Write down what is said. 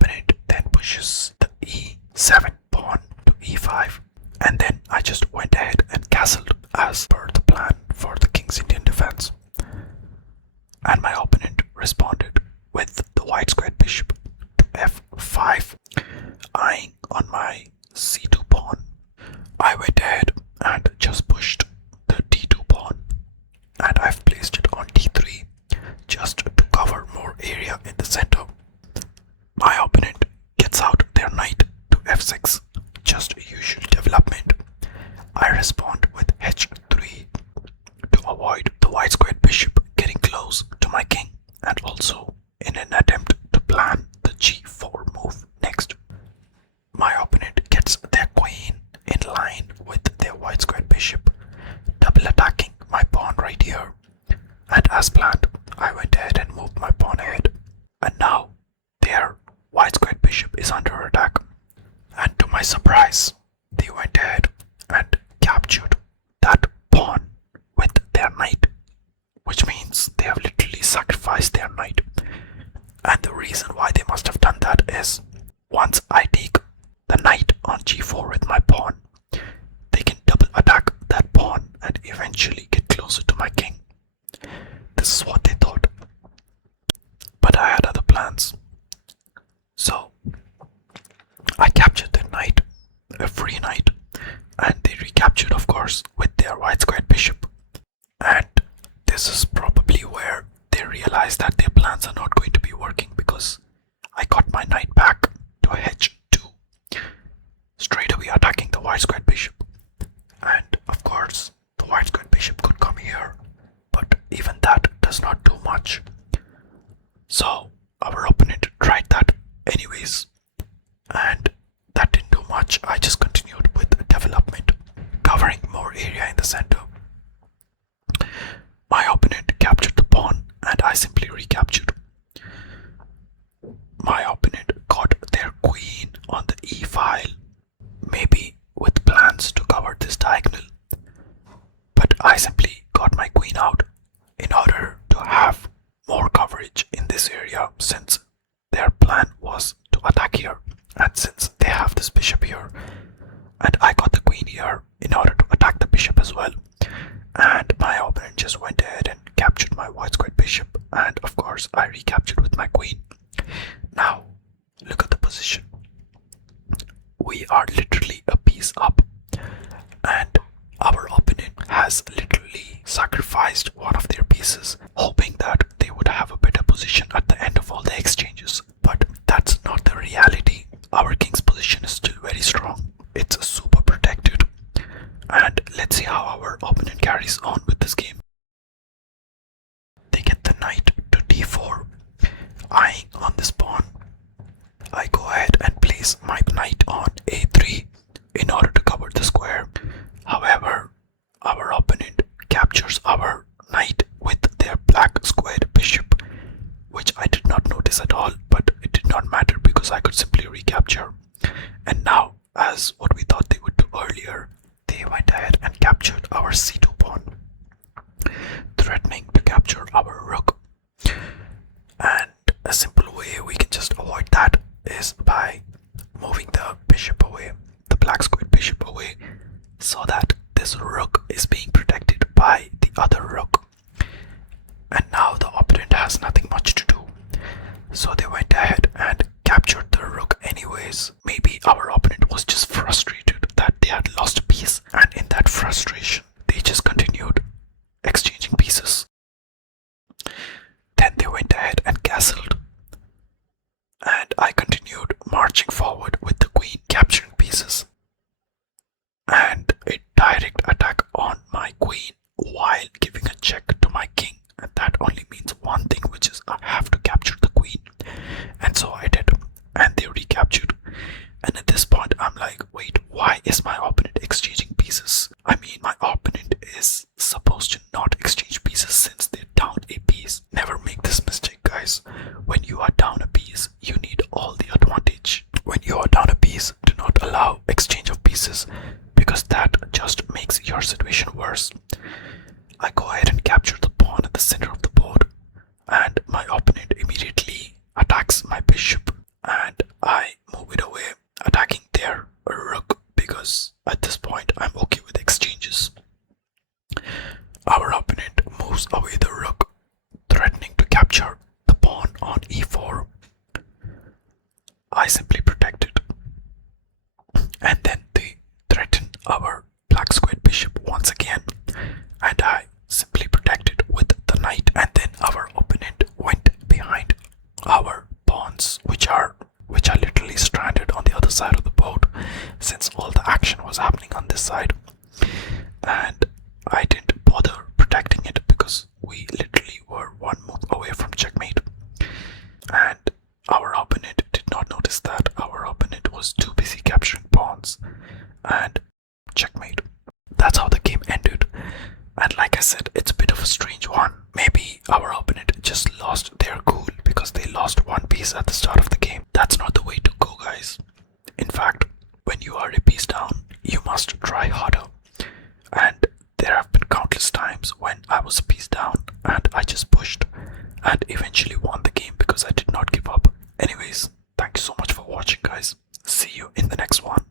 opponent then pushes the e7 pawn to e5, and then I just went ahead and castled as per the plan for the king's Indian defense. And my opponent responded with the white squared bishop to f5, eyeing on my c2 pawn. I went ahead and just pushed the d2 pawn, and I've placed it on d3 just to cover more area in the center. My opponent gets out their knight to f6, just a usual development. I respond with h3 to avoid the white squared bishop getting close to my king, and also in an attempt to plan the g4 move next. My opponent gets their queen in line with their white squared bishop, double attacking my pawn right here. And as planned, I went ahead and moved my pawn ahead. And now their white squared bishop is under attack. And to my surprise, they went ahead and captured that pawn with their knight, which means they have literally sacrificed their knight. And the reason why they must have done that is, once I take the knight on g4 with my pawn, they can double attack that pawn and eventually get closer to my king. This is what they thought. But I had other plans. So I captured the knight, a free knight, and they recaptured, of course, with their white squared bishop. And this is probably where they realized that their plans are not going to be working, because I got my knight back to h2, straight away attacking the white squared bishop. And of course, the white squared bishop could come here, but even that does not do much. So our opponent tried that anyways, and that didn't do much. I just continued with development, covering more area in the center. My opponent captured the pawn, and I simply recaptured. My opponent got their queen on the e file, maybe with plans to cover this diagonal, but I simply got my queen out in order to have more coverage in this area, since their plan was to attack here, and since they have this bishop here, and I got the queen here in order to attack the bishop as well. And my opponent just went ahead and captured my white squared bishop, and of course I recaptured with my queen. Now look at the position. We are literally a piece up, and our opponent has literally sacrificed one of their pieces, hoping that they would have a better position at the end of all the exchanges. But that's not the reality. Our king's position is still very strong. It's super protected. And let's see how our opponent carries on with this game. They get the knight to d4, eyeing on this pawn. I go ahead and place my knight on a3 in order to cover the square. However, our opponent captures our knight with their black squared bishop, which I did not notice at all, but it did not matter because I could simply recapture. And now, as what we thought they would do earlier, they went ahead and captured our c2 pawn, threatening to capture our rook. And a simple way we can just avoid that is by moving the bishop away, the black squared bishop away, so that this rook is being protected by the other rook. And now the opponent has nothing much to do, so they went ahead and captured the rook anyways. Maybe our opponent was just frustrated that they had lost a piece, and in that frustration they just continued exchanging pieces. Then they went ahead and castled, and I continued marching forward with the queen, capturing pieces, and a direct attack on my queen while giving a check to my king. And that only means one thing, which is I have to capture the queen. And so I did, and they recaptured. And at this point I'm like, wait, why is my opponent exchanging pieces? I mean, my opponent is supposed to not exchange pieces since they're down a piece. Never make this mistake, guys. When you are down a piece, you need all the advantage. When you are down a piece, do not allow exchange of pieces, because that just makes your situation worse. I go ahead and capture the pawn at the center of the board, and my opponent immediately attacks my bishop, and simply protected. And then they threatened our black square bishop once again, and I simply protected with the knight, and then our opponent went behind our pawns, which are literally stranded on the other side of the board, since all the action was happening on this side. And I didn't bother protecting it because we literally were one move away from checkmate. And our opponent did not notice that. Our opponent was too busy capturing pawns, and checkmate. That's how the game ended. And like I said, it's a bit of a strange one. Maybe our opponent just lost their cool because they lost one piece at the start of the game. That's not the way to go, guys. In fact, when you are a piece down, you must try harder. And there have been countless times when I was a piece down and I just pushed and eventually won the game because I did not give up. Anyways, thank you so much for watching, guys. See you in the next one.